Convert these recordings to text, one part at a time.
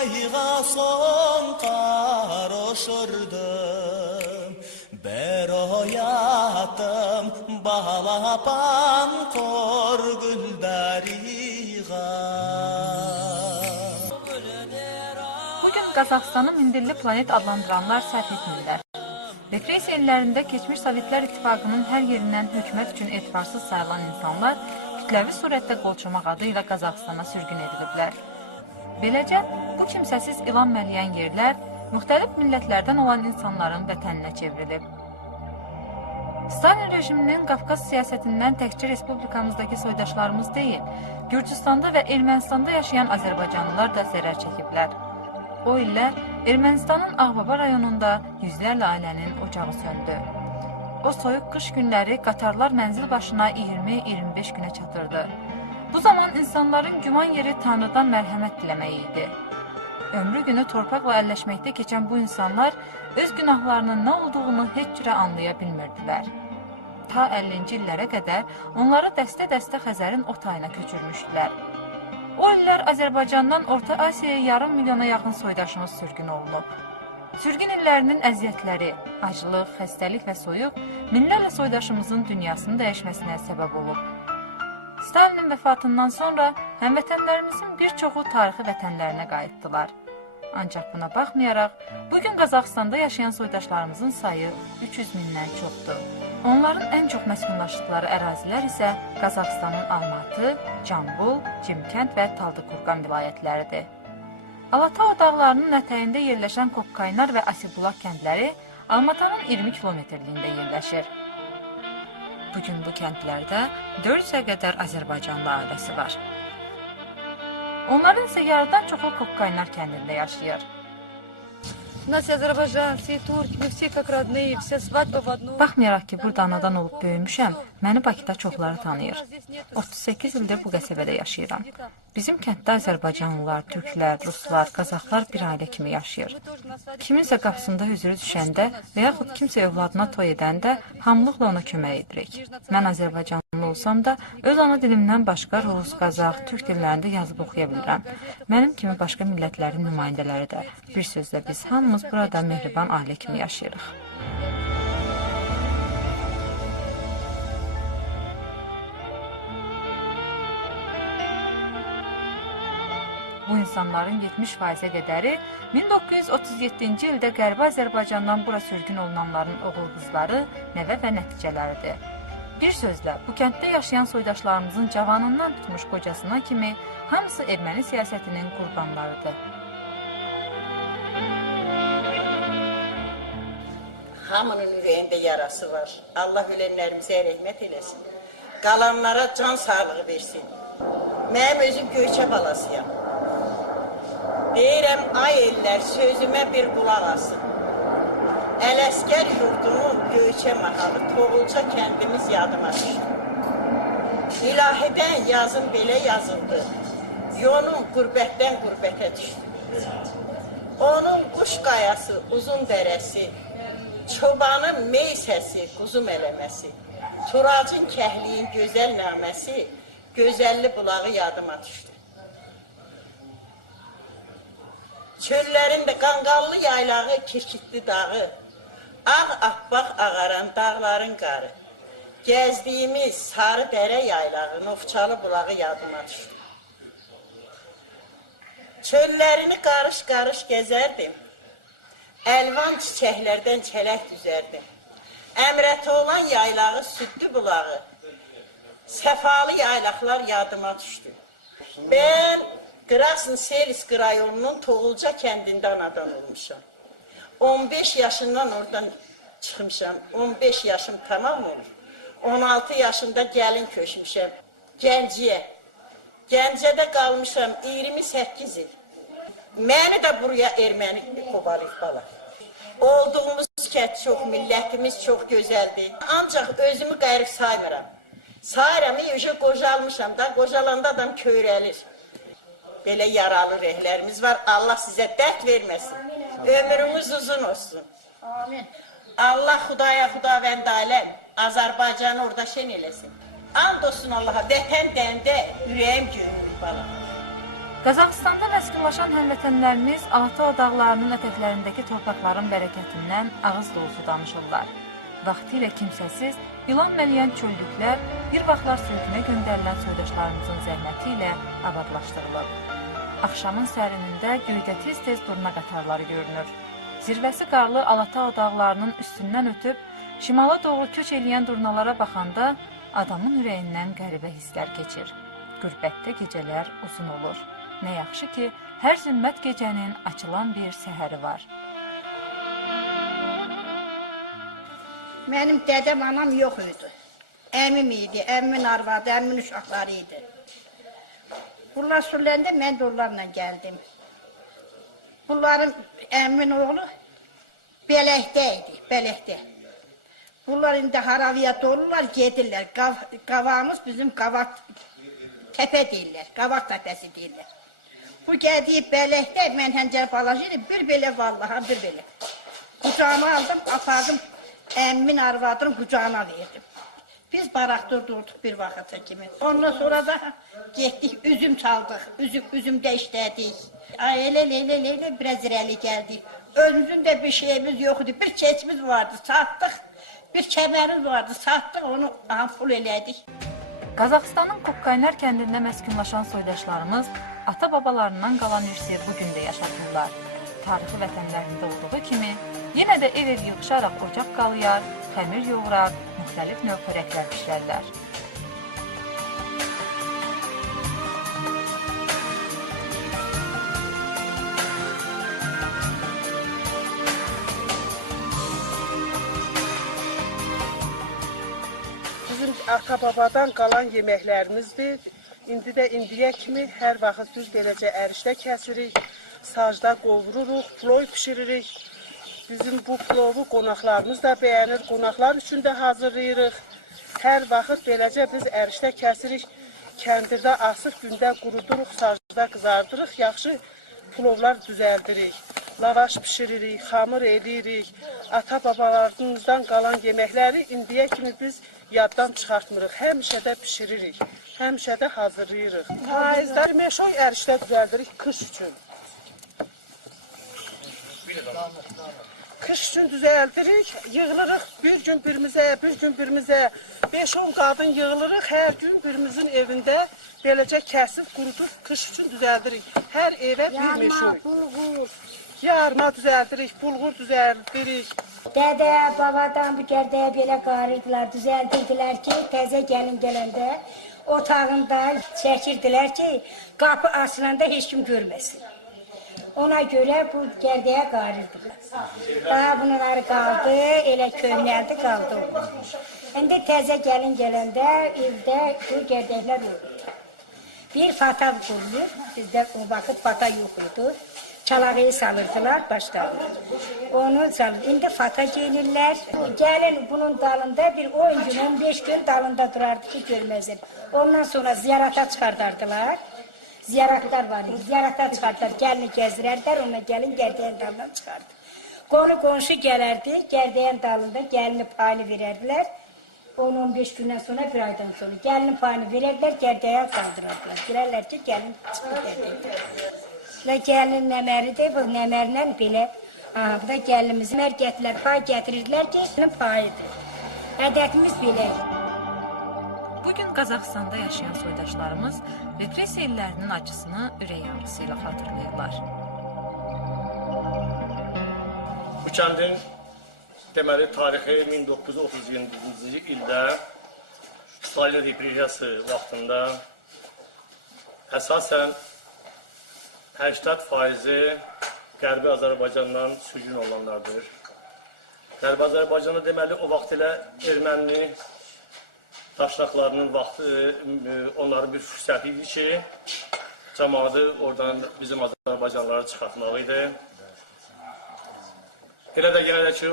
ayğa son qarışırdım, beroyatım balapan kor güldariğa. Bugün Qazaxıstanı Minderli planet adlandıranlar səhv etmirlər. Repressiya illərində keçmiş Sovetlər İttifaqının hər yerindən hökumət üçün etibarsız sayılan insanlar kütləvi surətdə qolçomaq adı ilə Qazaxıstana sürgün ediliblər. Beləcə, bu kimsəsiz ilan məliyən yerlər müxtəlif millətlərdən olan insanların vətəninə çevrilib. Stalin rejiminin Qafqaz siyasətindən təkcə respublikamızdakı soydaşlarımız deyil, Gürcüstanda və Ermənistanda yaşayan Azərbaycanlılar da zərər çəkiblər. O illər Ermənistanın Ağbaba rayonunda yüzlərlə ailənin ocağı söndü. O soyuq qış günləri qatarlar mənzil başına 20-25 günə çatırdı. Bu zaman insanların güman yeri Tanrıdan mərhəmət diləməyi idi. Ömrü günü torpaqla əlləşməkdə keçən bu insanlar öz günahlarının nə olduğunu heç cürə anlaya bilmirdilər. Ta 50-ci illərə qədər onları dəstə-dəstə Xəzərin o tayına köçürmüşdülər. O illər Azərbaycandan Orta Asiyaya yarım milyona yaxın soydaşımız sürgün olunub. Sürgün illərinin əziyyətləri, aclıq, xəstəlik və soyuq minlərlə soydaşımızın dünyasını dəyişməsinə səbəb olub. Stalinin vəfatından sonra həmvətənlərimizin bir çoxu tarixi vətənlərinə qayıtdılar. Ancaq buna baxmayaraq, bugün Qazaxıstanda yaşayan soydaşlarımızın sayı 300 mindən çoxdur. Onların ən çox məskunlaşdıkları ərazilər isə Qazaxıstanın Almatı, Cambul, Cimkənd və Taldıqurqan vilayətləridir. Alatau dağlarının ətəyində yerləşən Qoqqaynar və Asibulaq kəndləri Almatanın 20 kilometrliyində yerləşir. Bugün bu kəndlərdə 400-ə qədər Azərbaycanlı ailəsi var. Onların isə yarıdan çoxu Qoqqaynar kəndində yaşayır. Baxmayaraq ki, burada anadan olub böyümüşəm, məni Bakıda çoxları tanıyır. 38 ildir bu qəsəbədə yaşayıram. Bizim kənddə Azərbaycanlılar, türklər, ruslar, qazaxlar bir ailə kimi yaşayır. Kiminsə qapısında hüzürü düşəndə və yaxud kimsə övladına toy edəndə hamılıqla ona kömək edirik. Mən Azərbaycanlı olsam da öz ana dilimdən başqa rus, qazax, türk dillərində yazıb oxuya bilirəm. Mənim kimi başqa millətlərin nümayəndələri də. Bir sözlə biz hamımız burada mehriban ailə kimi yaşayırıq. Bu insanların 70%-ə qədəri 1937-ci ildə Qərbi Azərbaycandan bura sürgün olunanların oğul qızları, nəvə və nəticələridir. Bir sözlə, bu kənddə yaşayan soydaşlarımızın cavanından tutmuş qocasına kimi hamısı erməni siyasətinin qurbanlarıdır. Hamının ürəyində yarası var. Allah ölənlərimizə rəhmət eləsin. Qalanlara can sağlığı versin. Mənim özüm Göyçə balasıyam. Deyirəm, ay ellər sözümə bir qulaq asın. Ələskər yurdunun Göyçə mahalı, Toğulca kəndimiz yadıma düşdü. İlahidən yazın belə yazıldı. Yonun qürbətdən qürbətə düşdü. Onun quş qayası, uzun dərəsi, çobanın mey səsi, quzum eləməsi, turacın kəhliyin gözəl naməsi, gözəlli bulağı yadıma düşdü. Çöllərin də qanqallı yaylağı, kirkitli dağı, ağ-appaq ağaran dağların qarı, gəzdiyimiz sarı dərə yaylağı, Novçalı bulağı yadıma düşdü. Çöllərini qarış-qarış gəzərdim, əlvan çiçəklərdən çələk düzərdim. Əmrəti olan yaylağı, südlü bulağı, səfalı yaylaqlar yadıma düşdü. Ben Krasnoselsk rayonunun Toğulca kəndində anadan olmuşam. 15 yaşından oradan çıxmışam, 15 yaşım tamam olur. 16 yaşında gəlin köçmüşəm, Gəncəyə. Gəncədə qalmışam 28 il. Məni də buraya erməni qovalayıb bala. Olduğumuz kənd çox, millətimiz çox gözəldir. Ancaq özümü qərib saymıram. Sayıram, qocalmışam da, qocalanda adam köyrəlir. Belə yaralı rəhlərimiz var. Allah sizə dərd verməsin. Ömrünüz uzun olsun. Amin. Allah Xudaya xudavənd aləm, Azərbaycanı orada şen eləsin. And olsun Allaha, vətən dəndə ürəyim görünür bala. Qazaxıstanda məskunlaşan həmvətənlərimiz Alata dağlarının ətəklərindəki torpaqların bərəkətindən ağız dolusu danışırlar. Vaxtilə kimsəsiz, ilan məliyən çöllüklər bir vaxtlar sürgünə göndərilən soydaşlarımızın zəhməti ilə abadlaşdırılıb. Axşamın sərinində göydə tez-tez durna qatarları görünür. Zirvəsi qarlı Alata dağlarının üstündən ötüb, şimala doğru köç eləyən durnalara baxanda adamın ürəyindən qəribə hisslər keçir. Qürbətdə gecələr uzun olur. Nə yaxşı ki, hər zülmət gecənin açılan bir səhəri var. Mənim dədəm anam yox idi. Əmim idi, əmimin arvadı, əmimin uşaqları idi. Bunlar sürüləndə mən də onlarla gəldim. Bunların əmimin oğlu Bələkdə idi, Bələkdə. Bunlar indi haravıya dolurlar, gedirlər. Qavağımız bizim qavaq təpə deyirlər, qavaq təpəsi deyirlər. Bu gəldiyi Bələkdə mən həncər balajı idi, bir belə vallaha, bir belə. Qucağıma aldım, apardım, əmmin arvadının qucağına verdim. Biz barakda durduk bir vakıta kimi. Ondan sonra da getdik, üzüm çaldıq, üzümdə işlədik. Elə biraz irəli gəldik. Özümüzün də bir şeyimiz yox idi, bir keçimiz vardı, satdıq. Bir kəmərimiz vardı, satdıq, onu pul elədik. Qazaxıstanın Kokkaynar kəndində məskunlaşan soydaşlarımız ata-babalarından qalan irsi bugün də yaşatırlar. Tarixi vətənlərində olduğu kimi, yenə də ev yığışaraq ocaq qalayar, xəmir yoğurar, müxtəlif növ xörəklər pişirərlər. Bizim ata-babadan qalan yeməklərimizdir. İndi də indiyə kimi hər vaxt düz beləcə ərişdə kəsirik, sacda qovururuq, ploy pişiririk. Bizim bu plovu qonaqlarımız da bəyənir, qonaqlar üçün də hazırlayırıq. Hər vaxt beləcə biz ərişdə kəsirik, kəndirdə asıq gündə quruduruq, sacda qızardırıq, yaxşı plovlar düzəldirik. Lavaş pişiririk, xamır edirik. Ata-babalarımızdan qalan yeməkləri indiyə kimi biz yaddan çıxartmırıq. Həmişə də pişiririk, həmişə də hazırlayırıq. Payızlar meşoy ərişdə düzəldirik qış üçün. Kış üçün düzəldirik, yığılırıq bir gün birimizə, 5-10 qadın yığılırıq, hər gün birimizin evində beləcə kəsib, qurudub, qış üçün düzəldirik. Hər evə bir meşoy. Yarma düzəldirik, bulğur düzəldirik. Dədə, babadan bu gərdəyə belə qarırdılar, düzəldirdilər ki, təzə gəlin gələndə otağında çəkirdilər ki, qapı açılanda heç kim görməsin. Ona görə bu gərdəyə qarırdılar. Daha bunları qaldı, elə köhnəldi, qaldı. İndi təzə gəlin gələndə evdə bu gərdəklər olur. Bir fata qurulur, bizdə o vaxt fata yox idi. Çalağıyı salırdılar, başlarlar. Onu salır. İndi fata giyinirlər. Gəlin bunun dalında bir 10 gün, 15 gün dalında durardı ki, görməzdir. Ondan sonra ziyarata çıxardardılar. Ziyaratlar var idi. Ziyarata çıxardılar, gəlini gəzdirərdilər, ona gəlin gərdəyin dalından çıxardı. Qonşu gələrdi, gərdəyin dalında gəlini payını verərdilər. 10-15 gündən sonra, bir aydan sonra gəlinin payını verərdilər, gərdəyə qaldırardılar. Girərlər ki, gəlin çıxdı gərdəyə. Gəlin nəməridir, bu nəmərlə belə, bu da gəlinimiz mərgətlər, pay gətirirdilər ki, gəlin payıdır. Ədətimiz belədir. Bugün Qazaxıstanda yaşayan soydaşlarımız repressiya illərinin acısını ürək ağrısı ilə xatırlayırlar. Bu kəndin deməli tarixi 1937-ci ildə Stalin repressiyası vaxtında əsasən 80% Qərbi Azərbaycandan sürgün olanlardır. Qərbi Azərbaycanda deməli o vaxt elə erməni daşnaqlarının vaxtı onların bir fürsəti idi ki, cəmaatı oradan bizim Azərbaycanlıları çıxartmaq idi. Elə də yenə də ki,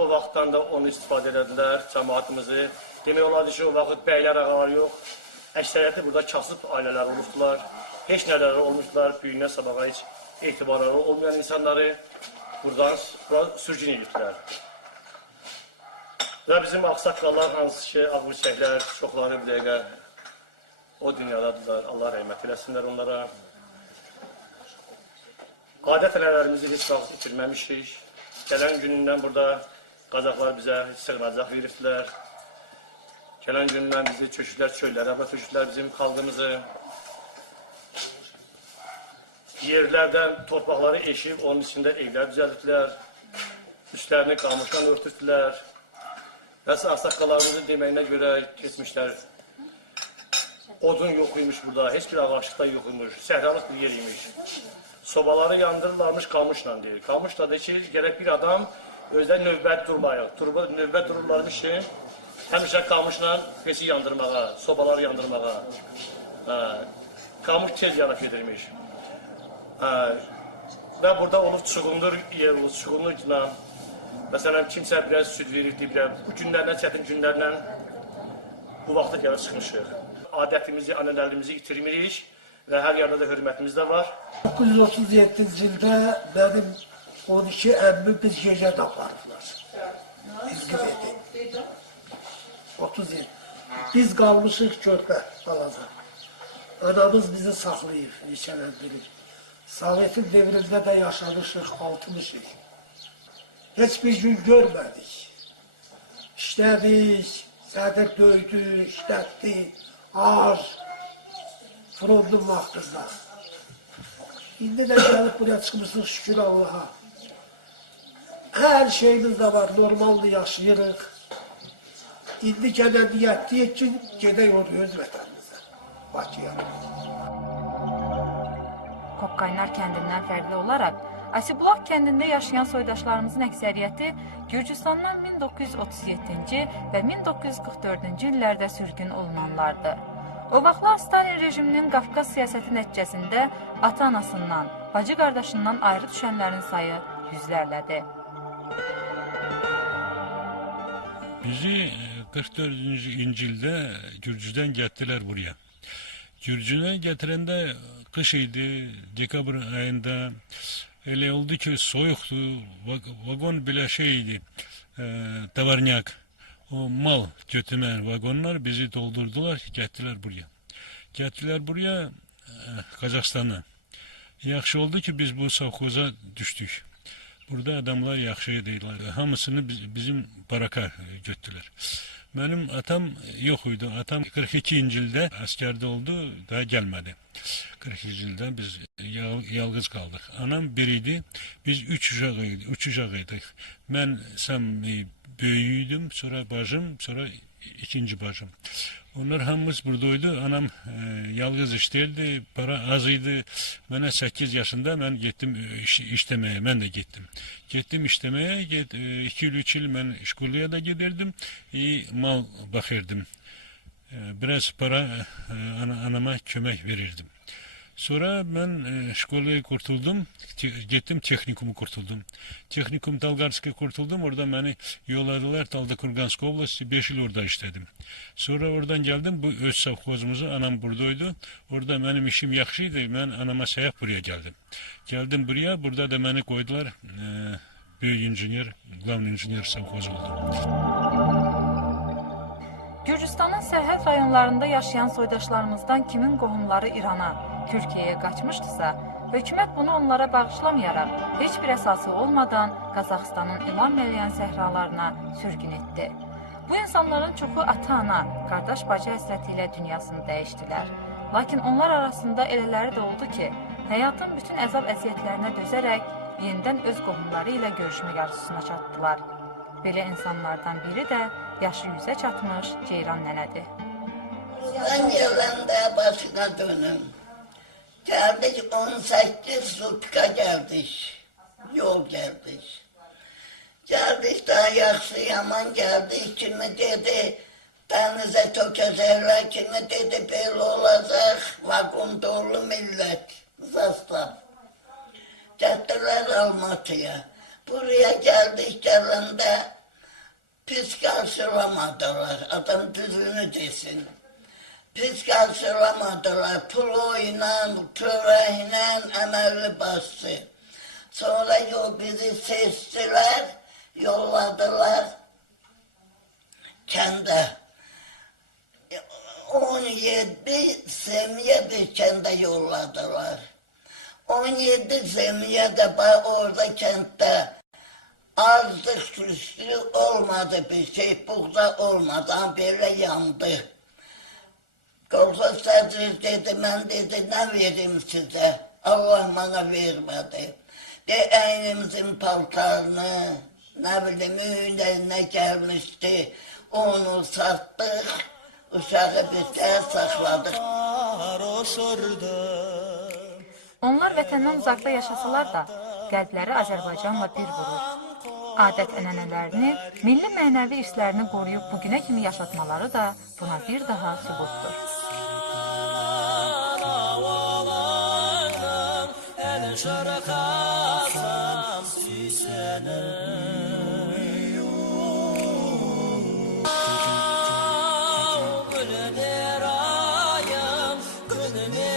o vaxtdan da onu istifadə edədilər, cəmaatımızı. Demək olardı ki, o vaxt bəylər, ağalar yox, əksəriyyəti burada kasıb ailələr olubdular. Heç nələri olmuşdular, büyüyünə, sabaha heç etibarları olmayan insanları buradan sürgün edibdilər. Və bizim ağsaqqallar, hansı ki, ağbırçəklər, çoxları bir dəqiqə o dünyadadırlar, Allah rəhmət eləsinlər onlara. Adət-ənənələrimizi heç vaxt itirməmişik. Gələn gündən burada Qazaxlar bizə sığınacaq veribdilər. Gələn gündən bizi köçüklər çöllərə tökdülər bizim xalqımızı. Yerlərdən torpaqları eşib, onun içində evlər düzəldibdilər. Üstlərini qamışla örtürdülər. Və ağsaqqallarımızın deməyinə görə getmişlər. Odun yox imiş burada, heç bir ağaçlık da yox imiş, səhralıq bir yer imiş. Sobaları yandırırlarmış qamışla deyir. Qamışla da ki, gərək bir adam özdə növbət durmayıq. Növbət dururlarmış ki, həmişə qamışla besi yandırmağa, sobaları yandırmağa. Qamış tez yanıb gedirmiş. Və burada olub çuğundur yer olur, çuğunurla. Məsələn, kimsə biraz süd verirdi, bu günlərdən, çətin günlərdən bu vaxta gəlib çıxmışıq. Adətimizi, anələrimizi itirmirik və hər yerdə də hörmətimiz də var. 1937-ci ildə mənim 12 əmmi biz gecə aparırlar. Biz gidedik. 37. Biz qalmışıq körpə, balaca. Anamız bizi saxlayır, neçələndirir. Sovetin devrində də yaşamışıq, 60 il. Heç bir gün görmədik. İşlədik, sədir döydü, işlətdi, ağır, frontun vaxtında. İndi də gəlib buraya çıxmışıq, şükür Allaha. Hər şeyimiz də var, normaldır, yaşayırıq. İndi qədər niyyətliyik ki, gedək oraya öz vətənimizə, Bakıya. Kokkaynar kəndindən fərqli olaraq, Asibulaq kəndində yaşayan soydaşlarımızın əksəriyyəti Gürcüstandan 1937-ci və 1944-cü illərdə sürgün olunanlardır. O vaxtlar Stalin rejiminin Qafqaz siyasəti nəticəsində ata-anasından, bacı-qardaşından ayrı düşənlərin sayı yüzlərlədir. Bizi 44-cü ildə Gürcüdən gətirdilər buraya. Gürcüdən gətirəndə qış idi, dekabr ayında. Elə oldu ki, soyuqdu, vagon belə şey idi, tavarnyak. O mal götürən vagonlar bizi doldurdular, gətirdilər buraya. Gətirdilər buraya, Qazaxstana. Yaxşı oldu ki, biz bu savxoza düşdük. Burada adamlar yaxşı deyirlər. Hamısını bizim baraka götürdülər. Mənim atam yox idi. Atam 42-ci ildə əskərdə oldu, daha gəlmədi. 42-ci ildə biz yalğız qaldıq. Anam bir idi, biz üç uşaq idik. Mən böyüydüm, sonra bacım, sonra ikinci bacım. Onlar hamımız buradaydı. Anam yalğız işləyirdi, para az idi. Mənə 8 yaşında mən getdim işləməyə, mən də getdim. Getdim işləməyə, 2-3 il mən şkolaya da gedirdim, mal baxırdım. Biraz para anama kömək verirdim. Sonra mən şkolaya kurtuldum, getdim texnikumu kurtuldum. Texnikum Dalgarsk'a kurtuldum, orada beni yolladılar Talda-Kurgansk oblasti, 5 yıl orada işledim. Sonra oradan geldim, bu öz savxozumuzu, anam buradaydı. Orada benim işim yaxşıydı, ben anama sayaq buraya geldim. Geldim buraya, burada da beni koydular, büyük inженер, главный inженер savxoz oldum. Gürcüstanın sərhəd rayonlarında yaşayan soydaşlarımızdan kimin qohumları İrana, Türkiyəyə qaçmışdısa, hökumət bunu onlara bağışlamayaraq, heç bir əsası olmadan Qazaxstanın elan mələyən səhralarına sürgün etdi. Bu insanların çoxu ata-ana, qardaş-bacı həsrəti ilə dünyasını dəyişdilər. Lakin onlar arasında elələri də oldu ki, həyatın bütün əzab-əziyyətlərinə dözərək yenidən öz qohumları ilə görüşmək arzusuna çatdılar. Belə insanlardan biri də yaşı 100'ə çatmış Ceyran nənədir. Ben gələndə başına dönüm. Geldik 18 sutka geldik. Yol geldik. Geldik daha yaxşı yaman geldik. Kimi dedi denize tökezerler. Kimi dedi böyle olacak. Vagon dolu millet. Zastav. Gettiler Almatı'ya. Buraya geldik gelende pis karşılamadılar. Adam düzünü desin. Pis karşılamadılar. Puloyla, töreyle emelli bastı. Sonra bizi seçtiler, yolladılar kende. 17 semye bir kende yolladılar. 17 semiye de orada kentte azlık süslü olmadı bir şey, buğda olmadan böyle yandı. Kolhoz Sadri dedi, ben dedi, ne vereyim size? Allah bana vermedi. De eynimizin paltarını, ne bileyim ünlerine gelmişti. Onu sattık, uşağı bizler sakladık. Onlar vətəndən uzaqda yaşasalar da, qəlbləri Azərbaycanla bir vurur. Adət-ənənələrini, milli mənəvi irslərini qoruyub bugünə kimi yaşatmaları da buna bir daha sübutdur. Gülüm